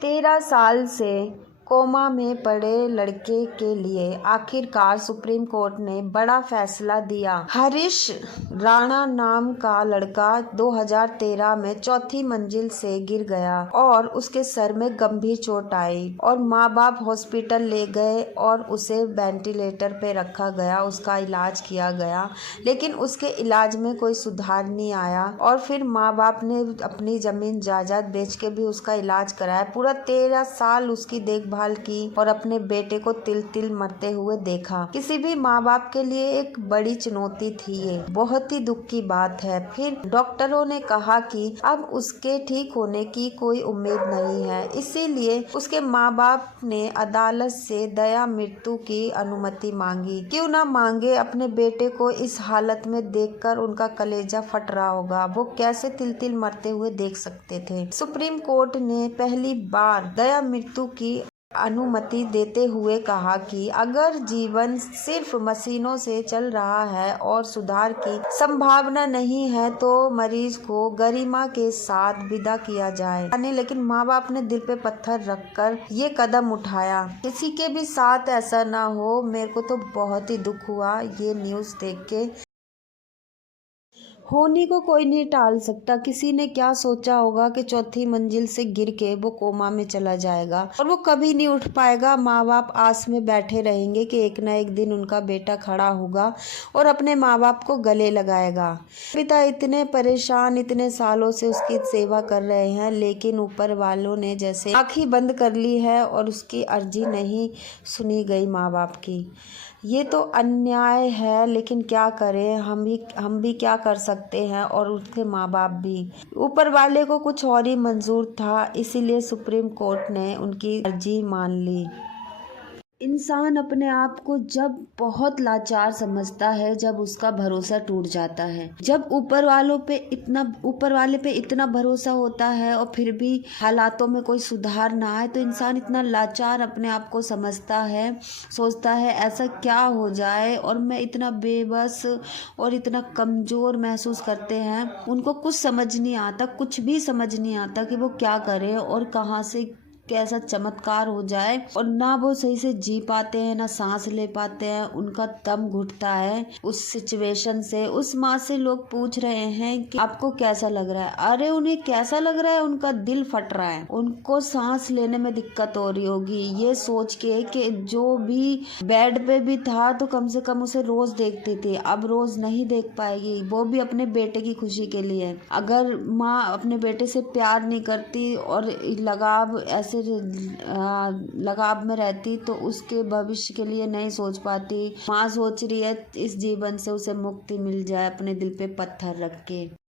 13 साल से कोमा में पड़े लड़के के लिए आखिरकार सुप्रीम कोर्ट ने बड़ा फैसला दिया। हरीश राणा नाम का लड़का 2013 में चौथी मंजिल से गिर गया और उसके सर में गंभीर चोट आई और माँ बाप हॉस्पिटल ले गए और उसे वेंटिलेटर पे रखा गया। उसका इलाज किया गया लेकिन उसके इलाज में कोई सुधार नहीं आया और फिर माँ बाप ने अपनी जमीन जायदाद बेच के भी उसका इलाज कराया। पूरा 13 साल उसकी देखभाल की और अपने बेटे को तिल तिल मरते हुए देखा। किसी भी माँ बाप के लिए एक बड़ी चुनौती थी। ये बहुत ही दुख की बात है। फिर डॉक्टरों ने कहा कि अब उसके ठीक होने की कोई उम्मीद नहीं है, इसीलिए उसके माँ बाप ने अदालत से दया मृत्यु की अनुमति मांगी। क्यों ना मांगे, अपने बेटे को इस हालत में देखकर उनका कलेजा फट रहा होगा। वो कैसे तिल तिल मरते हुए देख सकते थे। सुप्रीम कोर्ट ने पहली बार दया मृत्यु की अनुमति देते हुए कहा कि अगर जीवन सिर्फ मशीनों से चल रहा है और सुधार की संभावना नहीं है तो मरीज को गरिमा के साथ विदा किया जाए। लेकिन माँ बाप ने दिल पे पत्थर रखकर ये कदम उठाया। किसी के भी साथ ऐसा ना हो। मेरे को तो बहुत ही दुख हुआ ये न्यूज़ देख के। होने को कोई नहीं टाल सकता। किसी ने क्या सोचा होगा कि चौथी मंजिल से गिर के वो कोमा में चला जाएगा और वो कभी नहीं उठ पाएगा। माँ बाप आस में बैठे रहेंगे कि एक ना एक दिन उनका बेटा खड़ा होगा और अपने माँ बाप को गले लगाएगा। पिता इतने परेशान, इतने सालों से उसकी सेवा कर रहे हैं, लेकिन ऊपर वालों ने जैसे आँखें बंद कर ली है और उसकी अर्जी नहीं सुनी गई माँ बाप की। ये तो अन्याय है, लेकिन क्या करें, हम भी क्या कर सकते हैं और उसके माँ बाप भी। ऊपर वाले को कुछ और ही मंजूर था, इसीलिए सुप्रीम कोर्ट ने उनकी अर्जी मान ली। इंसान अपने आप को जब बहुत लाचार समझता है, जब उसका भरोसा टूट जाता है, जब ऊपर वाले पे इतना भरोसा होता है और फिर भी हालातों में कोई सुधार ना आए, तो इंसान इतना लाचार अपने आप को समझता है, सोचता है ऐसा क्या हो जाए और मैं इतना बेबस और इतना कमज़ोर महसूस करते हैं। उनको कुछ समझ नहीं आता, कुछ भी समझ नहीं आता कि वो क्या करें और कहाँ से कैसा चमत्कार हो जाए। और ना वो सही से जी पाते हैं, ना सांस ले पाते हैं, उनका दम घुटता है उस सिचुएशन से। उस माँ से लोग पूछ रहे हैं कि आपको कैसा लग रहा है। अरे उन्हें कैसा लग रहा है, उनका दिल फट रहा है, उनको सांस लेने में दिक्कत हो रही होगी ये सोच के कि जो भी बेड पे भी था तो कम से कम उसे रोज देखती थी, अब रोज नहीं देख पाएगी, वो भी अपने बेटे की खुशी के लिए। अगर माँ अपने बेटे से प्यार नहीं करती और लगाव में रहती तो उसके भविष्य के लिए नहीं सोच पाती। माँ सोच रही है इस जीवन से उसे मुक्ति मिल जाए, अपने दिल पे पत्थर रख के।